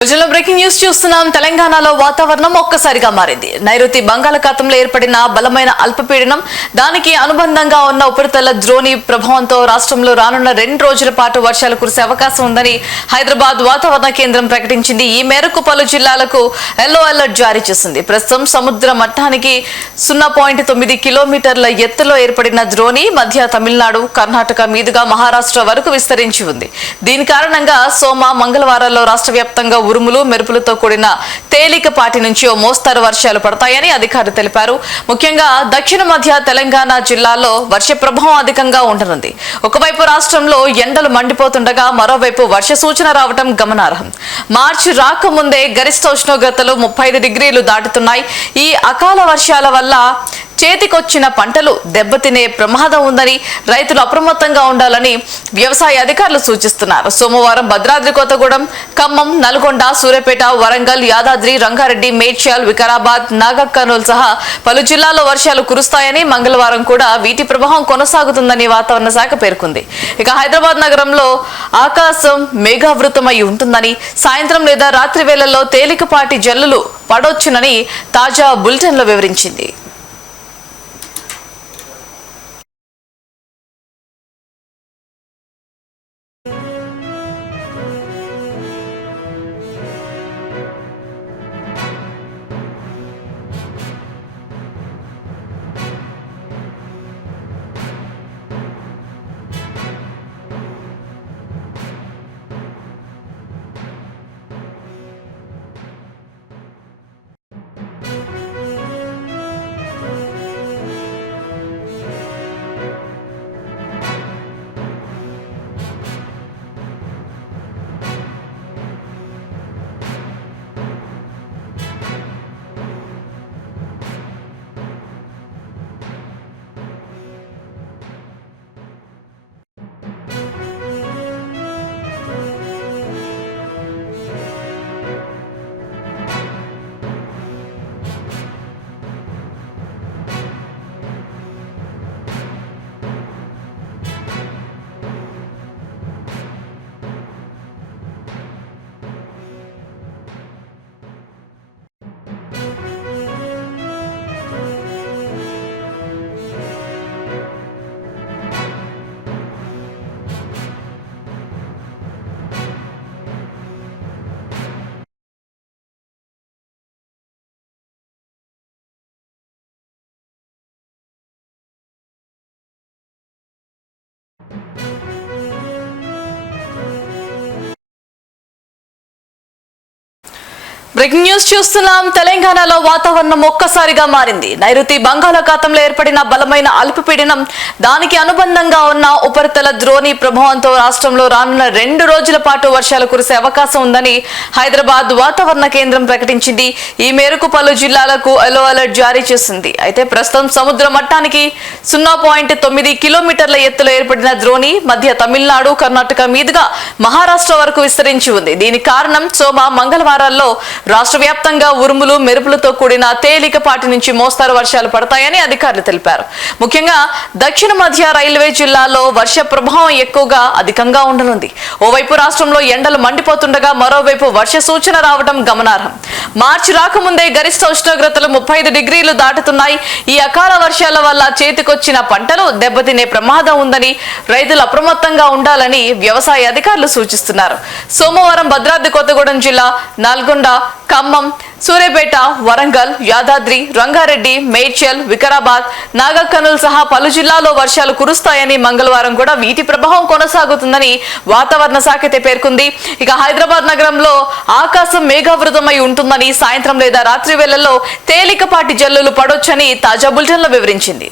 Breaking news చూస్తున్నాం. తెలంగాణలో వాతావరణం ఒక్కసారిగా మారింది. నైరుతి బంగాళాఖాతంలో ఏర్పడిన బలమైన అల్పపీడనం, దానికి అనుబంధంగా ఉన్న ఉపరితల ద్రోణి ప్రభావంతో రాష్ట్రంలో రానున్న 2 రోజుల పాటు వర్షాలు కురిసే అవకాశం ఉందని హైదరాబాద్ వాతావరణ కేంద్రం ప్రకటించింది. ఈ మేరకు పలు జిల్లాలకు ఎల్లో అలర్ట్ జారీ చేసింది. ప్రస్తుతం సముద్ర మట్టానికి 0.9 కిలోమీటర్ల ఎత్తులో ఏర్పడిన ద్రోణి మధ్య తమిళనాడు, కర్ణాటక మీదుగా మహారాష్ట్ర వరకు విస్తరించి ఉంది. దీని కారణంగా సోమ, మంగళవారాల్లో రాష్ట్ర వ్యాప్తంగా ఉరుములు, మెరుపులతో కూడిన తేలికపాటి నుంచి ఓ మోస్తరు వర్షాలు పడతాయని అధికారులు తెలిపారు. ముఖ్యంగా దక్షిణ మధ్య తెలంగాణ జిల్లాల్లో వర్ష ప్రభావం అధికంగా ఉండనుంది. ఒకవైపు రాష్ట్రంలో ఎండలు మండిపోతుండగా మరోవైపు వర్ష సూచన రావడం గమనార్హం. మార్చి రాకముందే గరిష్ట ఉష్ణోగ్రతలు 35 డిగ్రీలు దాటుతున్నాయి. ఈ అకాల వర్షాల వల్ల చేతికొచ్చిన పంటలు దెబ్బతినే ప్రమాదం ఉందని రైతులు అప్రమత్తంగా ఉండాలని వ్యవసాయ అధికారులు సూచిస్తున్నారు. సోమవారం భద్రాద్రి కొత్తగూడెం, ఖమ్మం, నల్గొండ, సూర్యాపేట, వరంగల్, యాదాద్రి, రంగారెడ్డి, మేడ్చల్, వికారాబాద్, నాగర్ కర్నూలు సహా పలు జిల్లాల్లో వర్షాలు కురుస్తాయని, మంగళవారం కూడా వీటి ప్రభావం కొనసాగుతుందని వాతావరణ శాఖ పేర్కొంది. ఇక హైదరాబాద్ నగరంలో ఆకాశం మేఘావృతమై ఉంటుందని, సాయంత్రం లేదా రాత్రి వేళల్లో తేలికపాటి జల్లులు పడొచ్చునని తాజా బులెటిన్లో వివరించింది. బ్రేకింగ్ న్యూస్ చూస్తున్నాం. తెలంగాణలో వాతావరణం ఒక్కసారిగా మారింది. నైరుతి బంగాళాఖాతంలో ఏర్పడిన బలమైన అల్పపీడనం, దానికి అనుబంధంగా ఉన్న ఉపరితల ద్రోణి ప్రభావంతో రాష్ట్రంలో రానున్న 2 రోజుల పాటు వర్షాలు కురిసే అవకాశం ఉందని హైదరాబాద్ వాతావరణ కేంద్రం ప్రకటించింది. ఈ మేరకు పలు జిల్లాలకు ఎల్లో అలర్ట్ జారీ చేసింది. అయితే ప్రస్తుతం సముద్ర మట్టానికి 0.9 కిలోమీటర్ల ఎత్తులో ఏర్పడిన ద్రోణి మధ్య తమిళనాడు, కర్ణాటక మీదుగా మహారాష్ట్ర వరకు విస్తరించి ఉంది. దీని కారణం సోమ, మంగళవారాల్లో రాష్ట్ర వ్యాప్తంగా ఉరుములు, మెరుపులతో కూడిన తేలికపాటి నుంచి మోస్తరు వర్షాలు పడతాయని అధికారులు తెలిపారు. ముఖ్యంగా దక్షిణ మధ్య రైల్వే జిల్లాలో వర్ష ప్రభావం ఎక్కువగా అధికంగా ఉండనుంది. ఓవైపు రాష్ట్రంలో ఎండలు మండిపోతుండగా మరోవైపు వర్ష సూచన రావడం గమనార్హం. మార్చి రాకముందే గరిష్ట ఉష్ణోగ్రతలు 35 డిగ్రీలు దాటుతున్నాయి. ఈ అకాల వర్షాల వల్ల చేతికొచ్చిన పంటలు దెబ్బతినే ప్రమాదం ఉందని రైతులు అప్రమత్తంగా ఉండాలని వ్యవసాయ అధికారులు సూచిస్తున్నారు. సోమవారం భద్రాద్రి కొత్తగూడెం జిల్లా, నల్గొండ, ఖమ్మం, సూర్యాపేట, వరంగల్, యాదాద్రి, రంగారెడ్డి, మేడ్చల్, వికారాబాద్, నాగర్ కర్నూలు సహా పలు జిల్లాల్లో వర్షాలు కురుస్తాయని, మంగళవారం కూడా వీటి ప్రభావం కొనసాగుతుందని వాతావరణ శాఖ పేర్కొంది. ఇక హైదరాబాద్ నగరంలో ఆకాశం మేఘావృతమై ఉంటుందని, సాయంత్రం లేదా రాత్రి వేళల్లో తేలికపాటి జల్లులు పడొచ్చని తాజా బులెటిన్లో వివరించింది.